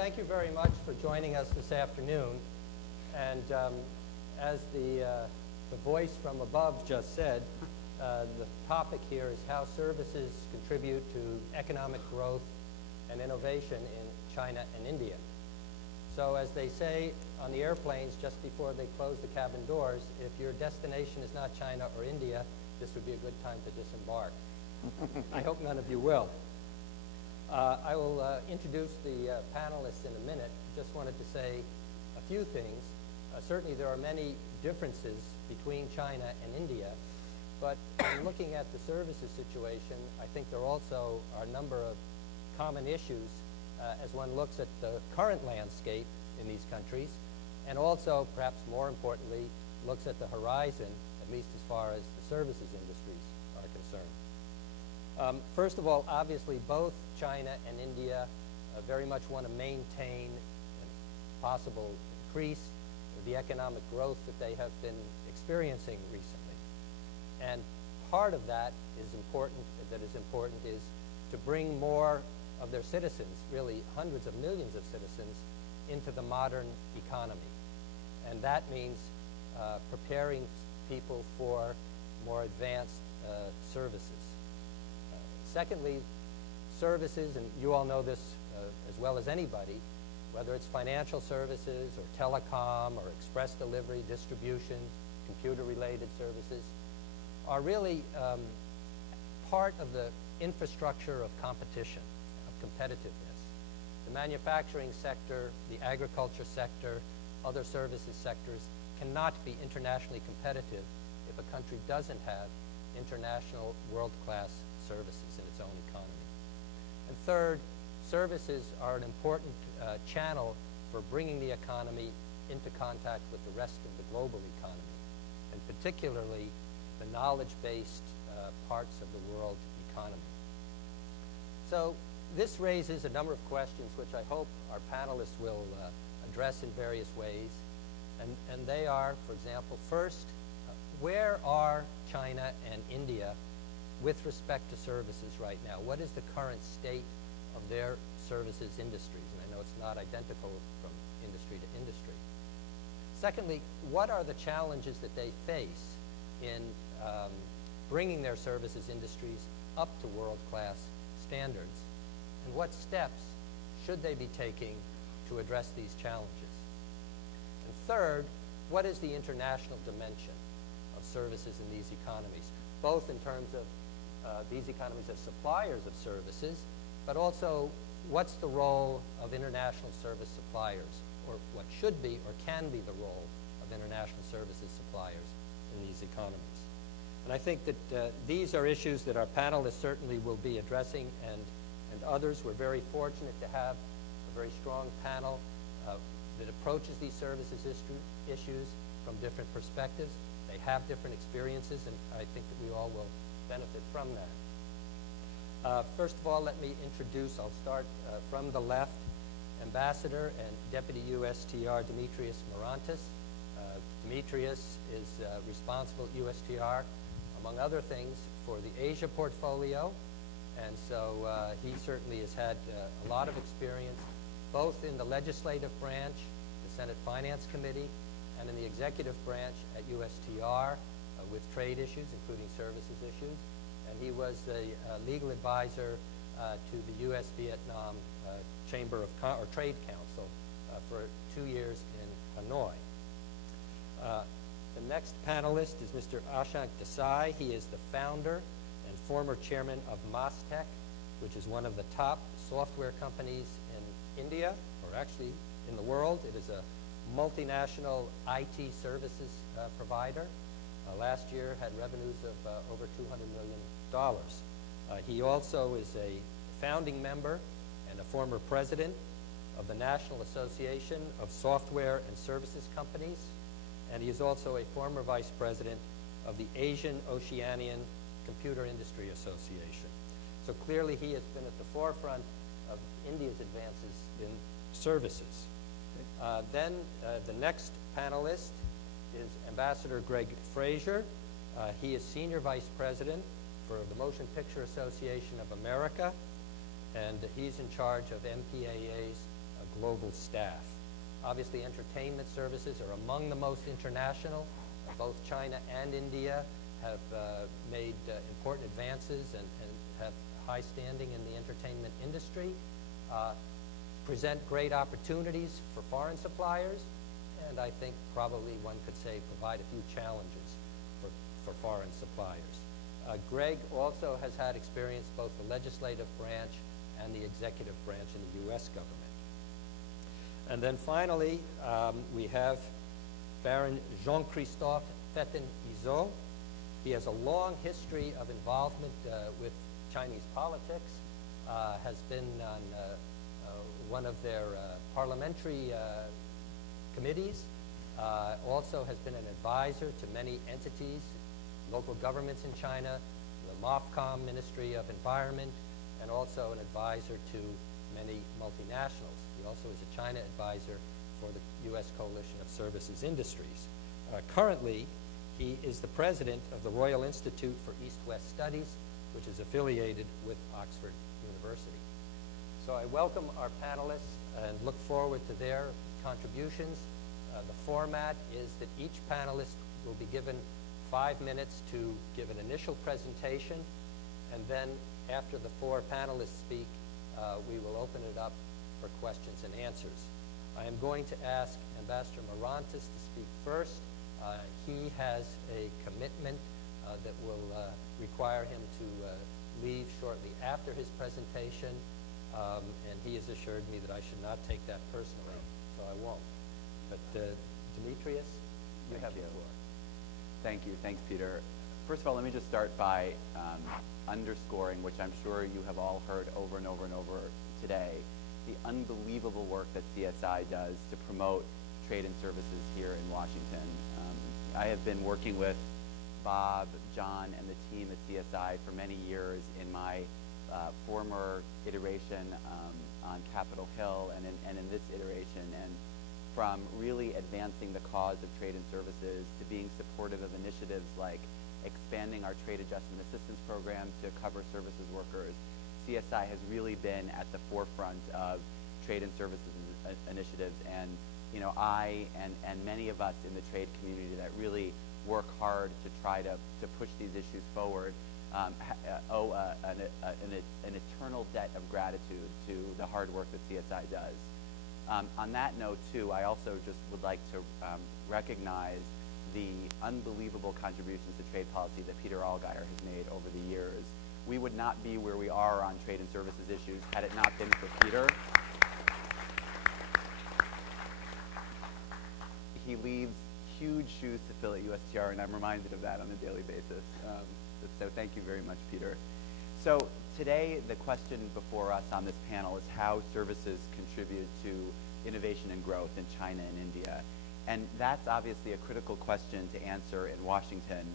thank you very much for joining us this afternoon. And as the voice from above just said, the topic here is how services contribute to economic growth and innovation in China and India. So as they say on the airplanes just before they close the cabin doors, if your destination is not China or India, this would be a good time to disembark. I hope none of you will. I will introduce the panelists in a minute. Just wanted to say a few things. Certainly there are many differences between China and India, but in looking at the services situation, I think there also are a number of common issues as one looks at the current landscape in these countries, and also, perhaps more importantly, looks at the horizon, at least as far as the services industries are concerned. First of all, obviously, both China and India very much want to maintain and possible increase the economic growth that they have been experiencing recently. And part of that is important is to bring more of their citizens, really hundreds of millions of citizens, into the modern economy. And that means preparing people for more advanced services. Secondly, services, and you all know this as well as anybody, whether it's financial services or telecom or express delivery, distribution, computer-related services, are really part of the infrastructure of competition, of competitiveness. The manufacturing sector, the agriculture sector, other services sectors cannot be internationally competitive if a country doesn't have international world-class services in its own economy. And third, services are an important channel for bringing the economy into contact with the rest of the global economy, and particularly the knowledge-based parts of the world economy. So this raises a number of questions which I hope our panelists will address in various ways. And they are, for example, first, where are China and India with respect to services right now? What is the current state of their services industries? And I know it's not identical from industry to industry. Secondly, what are the challenges that they face in bringing their services industries up to world-class standards? And what steps should they be taking to address these challenges? And third, what is the international dimension of services in these economies, both in terms of these economies as suppliers of services, but also what's the role of international service suppliers, or what should be or can be the role of international services suppliers in these economies. And I think that these are issues that our panelists certainly will be addressing, and others. We're very fortunate to have a very strong panel that approaches these services issues from different perspectives. They have different experiences, and I think that we all will benefit from that. First of all, let me introduce, I'll start from the left, Ambassador and Deputy USTR Dimitrios Morantis. Dimitrios is responsible at USTR, among other things, for the Asia portfolio, and so he certainly has had a lot of experience, both in the legislative branch, the Senate Finance Committee, and in the executive branch at USTR with trade issues, including services issues. And he was the legal advisor to the U.S.-Vietnam Chamber of Trade Council for 2 years in Hanoi. The next panelist is Mr. Ashank Desai. He is the founder and former chairman of Mastech, which is one of the top software companies in India, or actually in the world. It is a multinational IT services provider. Last year had revenues of over $200 million. He also is a founding member and a former president of the National Association of Software and Services Companies, and he is also a former vice president of the Asian Oceanian Computer Industry Association. So clearly he has been at the forefront of India's advances in services. Then the next panelist is Ambassador Greg Frazier. He is Senior Vice President for the Motion Picture Association of America, and he's in charge of MPAA's global staff. Obviously, entertainment services are among the most international. Both China and India have made important advances and have high standing in the entertainment industry, present great opportunities for foreign suppliers, and I think probably one could say provide a few challenges for foreign suppliers. Greg also has had experience both the legislative branch and the executive branch in the U.S. government. And then finally, we have Baron Jean-Christophe Pétain-Izzo. He has a long history of involvement with Chinese politics, has been on one of their parliamentary committees, also has been an advisor to many entities, local governments in China, the MOFCOM, Ministry of Environment, and also an advisor to many multinationals. He also is a China advisor for the U.S. Coalition of Services Industries. Currently, he is the president of the Royal Institute for East-West Studies, which is affiliated with Oxford University. So I welcome our panelists and look forward to their contributions. The format is that each panelist will be given 5 minutes to give an initial presentation, and then after the 4 panelists speak, we will open it up for questions and answers. I am going to ask Ambassador Marantis to speak first. He has a commitment that will require him to leave shortly after his presentation, and he has assured me that I should not take that personally, so I won't. But Demetrius, you have the floor. Thank you. Thanks, Peter. First of all, let me just start by underscoring, which I'm sure you have all heard over and over and over today, the unbelievable work that CSI does to promote trade and services here in Washington. I have been working with Bob, John, and the team at CSI for many years in my former iteration on Capitol Hill and in this iteration, and from really advancing the cause of trade and services to being supportive of initiatives like expanding our trade adjustment assistance program to cover services workers. CSI has really been at the forefront of trade and services initiatives, and you know, I and many of us in the trade community that really work hard to try to push these issues forward owe an eternal debt of gratitude to the hard work that CSI does. On that note, too, I also just would like to recognize the unbelievable contributions to trade policy that Peter Allgaier has made over the years. We would not be where we are on trade and services issues had it not been for Peter. He leaves huge shoes to fill at USTR, and I'm reminded of that on a daily basis. So thank you very much, Peter. So today, the question before us on this panel is how services contribute to innovation and growth in China and India. And that's obviously a critical question to answer in Washington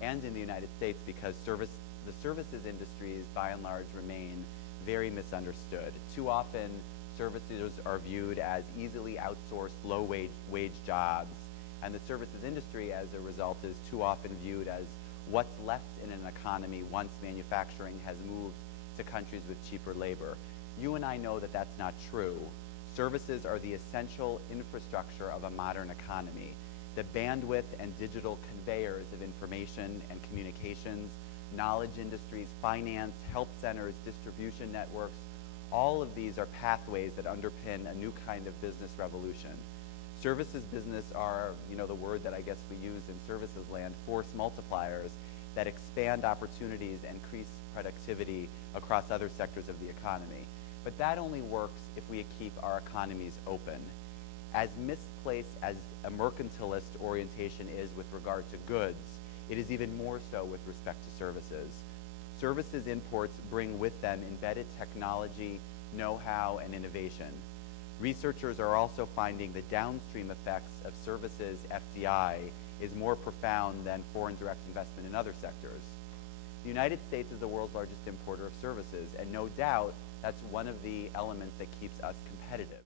and in the United States, because the services industries, by and large, remain very misunderstood. Too often, services are viewed as easily outsourced, low-wage jobs, and the services industry, as a result, is too often viewed as what's left in an economy once manufacturing has moved to countries with cheaper labor. You and I know that that's not true. Services are the essential infrastructure of a modern economy. The bandwidth and digital conveyors of information and communications, knowledge industries, finance, health centers, distribution networks, all of these are pathways that underpin a new kind of business revolution. Services business are, you know, the word that I guess we use in services land, force multipliers that expand opportunities and increase productivity across other sectors of the economy. But that only works if we keep our economies open. As misplaced as a mercantilist orientation is with regard to goods, it is even more so with respect to services. Services imports bring with them embedded technology, know-how, and innovation. Researchers are also finding the downstream effects of services FDI is more profound than foreign direct investment in other sectors. The United States is the world's largest importer of services, and no doubt that's one of the elements that keeps us competitive.